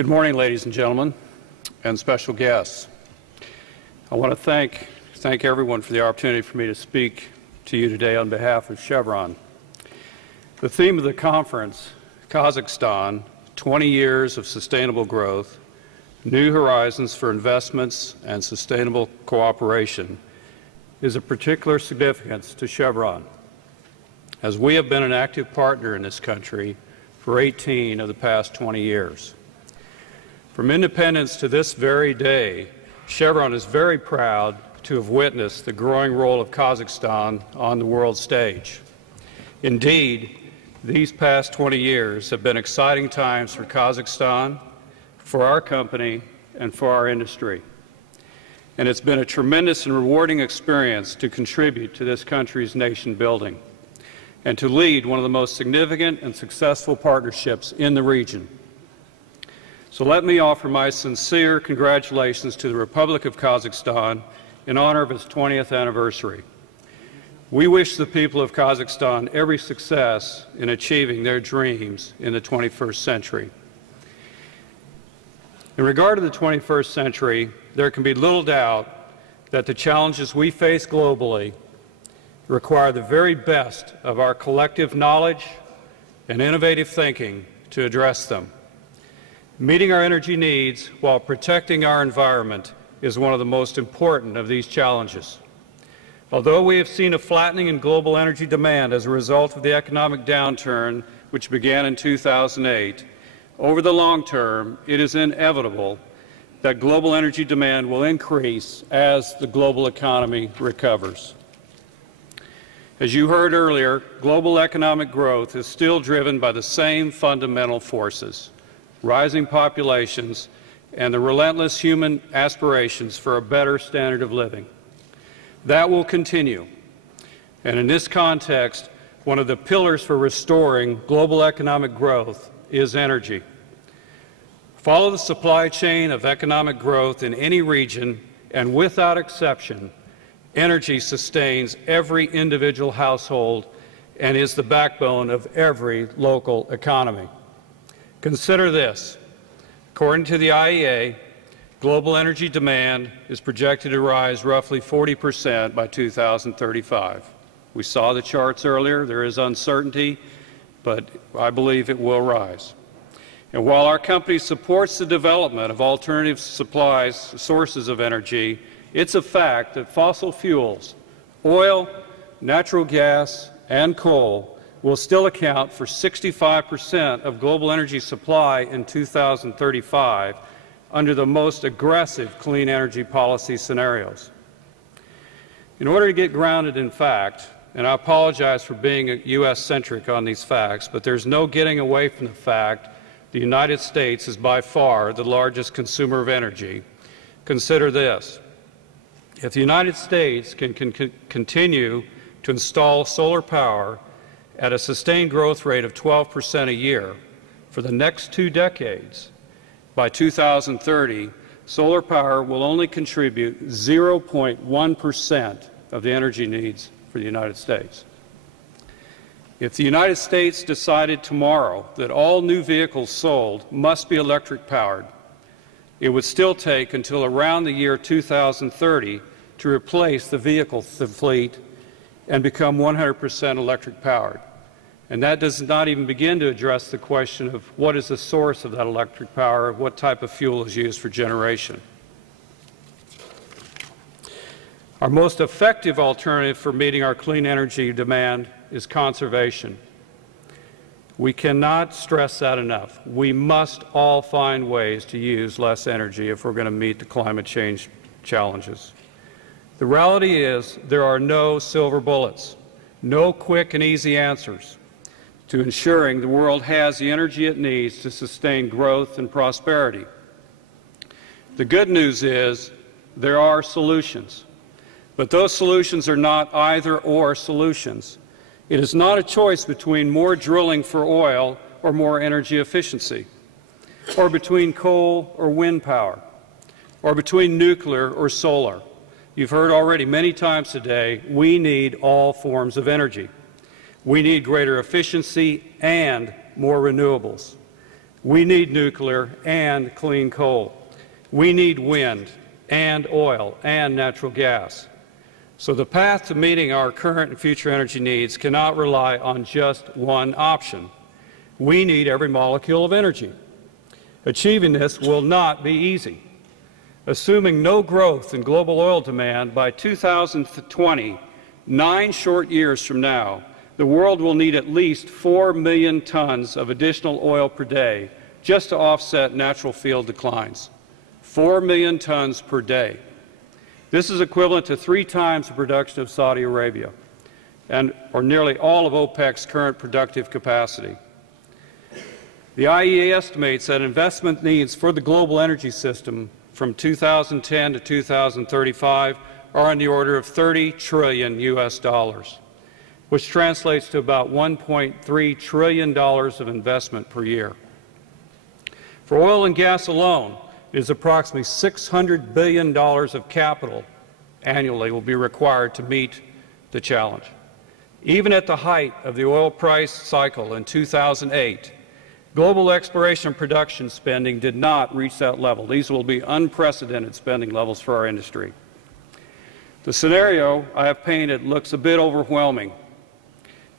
Good morning, ladies and gentlemen, and special guests. I want to thank everyone for the opportunity for me to speak to you today on behalf of Chevron. The theme of the conference, Kazakhstan, 20 years of sustainable growth, new horizons for investments and sustainable cooperation, is of particular significance to Chevron, as we have been an active partner in this country for 18 of the past 20 years. From independence to this very day, Chevron is very proud to have witnessed the growing role of Kazakhstan on the world stage. Indeed, these past 20 years have been exciting times for Kazakhstan, for our company, and for our industry. And it's been a tremendous and rewarding experience to contribute to this country's nation building and to lead one of the most significant and successful partnerships in the region. So let me offer my sincere congratulations to the Republic of Kazakhstan in honor of its 20th anniversary. We wish the people of Kazakhstan every success in achieving their dreams in the 21st century. In regard to the 21st century, there can be little doubt that the challenges we face globally require the very best of our collective knowledge and innovative thinking to address them. Meeting our energy needs while protecting our environment is one of the most important of these challenges. Although we have seen a flattening in global energy demand as a result of the economic downturn which began in 2008, over the long term, it is inevitable that global energy demand will increase as the global economy recovers. As you heard earlier, global economic growth is still driven by the same fundamental forces: rising populations and the relentless human aspirations for a better standard of living. That will continue. And in this context, one of the pillars for restoring global economic growth is energy. Follow the supply chain of economic growth in any region, and without exception, energy sustains every individual household and is the backbone of every local economy. Consider this. According to the IEA, global energy demand is projected to rise roughly 40% by 2035. We saw the charts earlier. There is uncertainty, but I believe it will rise. And while our company supports the development of alternative sources of energy, it's a fact that fossil fuels, oil, natural gas, and coal will still account for 65% of global energy supply in 2035 under the most aggressive clean energy policy scenarios. In order to get grounded in fact, and I apologize for being U.S.-centric on these facts, but there's no getting away from the fact the United States is by far the largest consumer of energy. Consider this. If the United States can continue to install solar power at a sustained growth rate of 12% a year for the next 2 decades, by 2030, solar power will only contribute 0.1% of the energy needs for the United States. If the United States decided tomorrow that all new vehicles sold must be electric powered, it would still take until around the year 2030 to replace the vehicle fleet and become 100% electric powered. And that does not even begin to address the question of what is the source of that electric power, what type of fuel is used for generation. Our most effective alternative for meeting our clean energy demand is conservation. We cannot stress that enough. We must all find ways to use less energy if we're going to meet the climate change challenges. The reality is there are no silver bullets, no quick and easy answers to ensuring the world has the energy it needs to sustain growth and prosperity. The good news is there are solutions, but those solutions are not either-or solutions. It is not a choice between more drilling for oil or more energy efficiency, or between coal or wind power, or between nuclear or solar. You've heard already many times today, we need all forms of energy. We need greater efficiency and more renewables. We need nuclear and clean coal. We need wind and oil and natural gas. So the path to meeting our current and future energy needs cannot rely on just one option. We need every molecule of energy. Achieving this will not be easy. Assuming no growth in global oil demand by 2020, 9 short years from now, the world will need at least 4 million tons of additional oil per day just to offset natural field declines. 4 million tons per day. This is equivalent to 3 times the production of Saudi Arabia, or nearly all of OPEC's current productive capacity. The IEA estimates that investment needs for the global energy system from 2010 to 2035 are on the order of $30 trillion US, which translates to about $1.3 trillion of investment per year. For oil and gas alone, it is approximately $600 billion of capital annually will be required to meet the challenge. Even at the height of the oil price cycle in 2008, global exploration and production spending did not reach that level. These will be unprecedented spending levels for our industry. The scenario I have painted looks a bit overwhelming,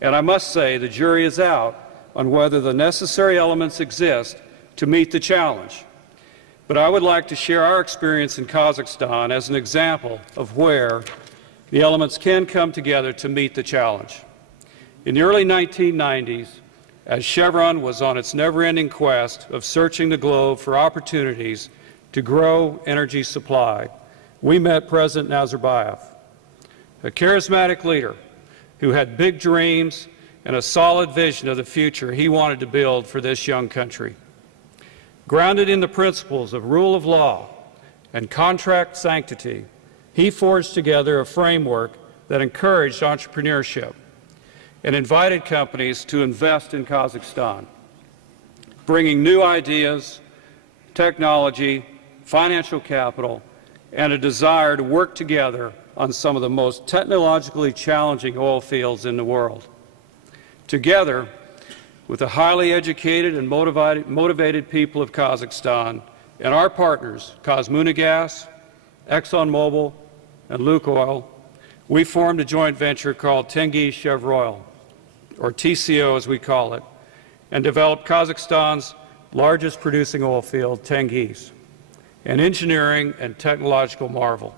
and I must say the jury is out on whether the necessary elements exist to meet the challenge. But I would like to share our experience in Kazakhstan as an example of where the elements can come together to meet the challenge. In the early 1990s, as Chevron was on its never-ending quest of searching the globe for opportunities to grow energy supply, we met President Nazarbayev, a charismatic leader who had big dreams and a solid vision of the future he wanted to build for this young country. Grounded in the principles of rule of law and contract sanctity, he forged together a framework that encouraged entrepreneurship and invited companies to invest in Kazakhstan, bringing new ideas, technology, financial capital, and a desire to work together on some of the most technologically challenging oil fields in the world. Together, with the highly educated and motivated people of Kazakhstan and our partners, Kazmunagas, ExxonMobil, and Lukoil, we formed a joint venture called Tengiz Chevroil, or TCO as we call it, and developed Kazakhstan's largest producing oil field, Tengiz, an engineering and technological marvel.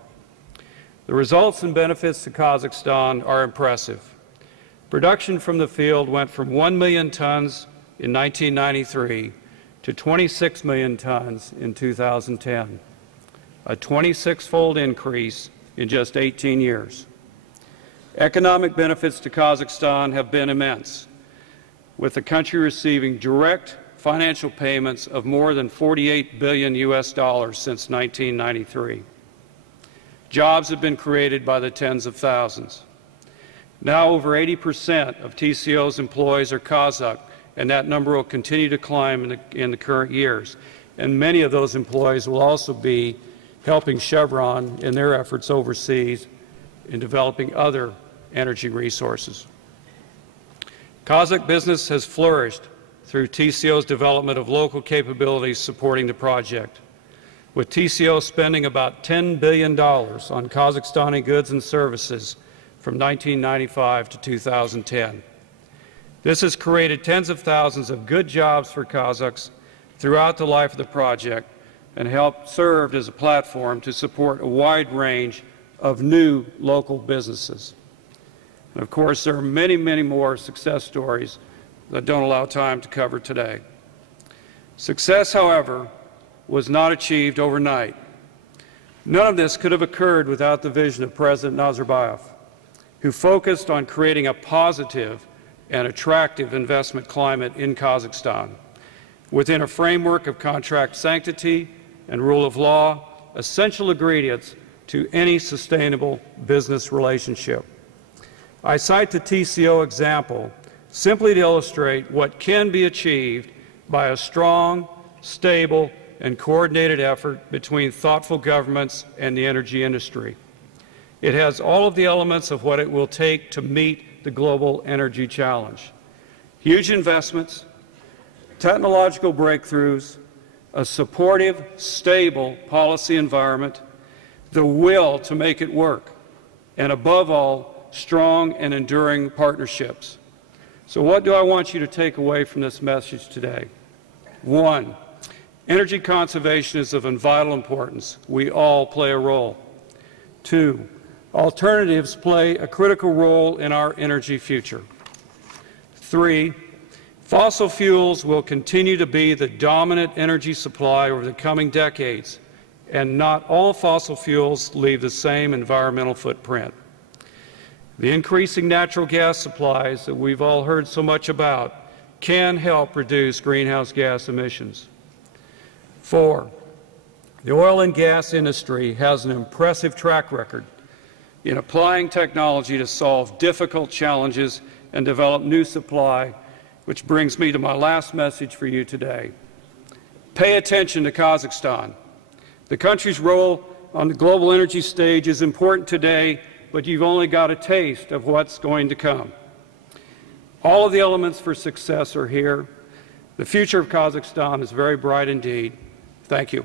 The results and benefits to Kazakhstan are impressive. Production from the field went from 1 million tons in 1993 to 26 million tons in 2010, a 26-fold increase in just 18 years. Economic benefits to Kazakhstan have been immense, with the country receiving direct financial payments of more than $48 billion since 1993. Jobs have been created by the tens of thousands. Now over 80% of TCO's employees are Kazakh, and that number will continue to climb in the current years. And many of those employees will also be helping Chevron in their efforts overseas in developing other energy resources. Kazakh business has flourished through TCO's development of local capabilities supporting the project, with TCO spending about $10 billion on Kazakhstani goods and services from 1995 to 2010. This has created tens of thousands of good jobs for Kazakhs throughout the life of the project and served as a platform to support a wide range of new local businesses. And of course, there are many, many more success stories that don't allow time to cover today. Success, however, was not achieved overnight. None of this could have occurred without the vision of President Nazarbayev, who focused on creating a positive and attractive investment climate in Kazakhstan within a framework of contract sanctity and rule of law, essential ingredients to any sustainable business relationship. I cite the TCO example simply to illustrate what can be achieved by a strong, stable, and coordinated effort between thoughtful governments and the energy industry. It has all of the elements of what it will take to meet the global energy challenge. Huge investments, technological breakthroughs, a supportive, stable policy environment, the will to make it work, and above all, strong and enduring partnerships. So what do I want you to take away from this message today? 1, energy conservation is of vital importance. We all play a role. 2, alternatives play a critical role in our energy future. 3, fossil fuels will continue to be the dominant energy supply over the coming decades, and not all fossil fuels leave the same environmental footprint. The increasing natural gas supplies that we've all heard so much about can help reduce greenhouse gas emissions. 4, the oil and gas industry has an impressive track record in applying technology to solve difficult challenges and develop new supply, which brings me to my last message for you today. Pay attention to Kazakhstan. The country's role on the global energy stage is important today, but you've only got a taste of what's going to come. All of the elements for success are here. The future of Kazakhstan is very bright indeed. Thank you.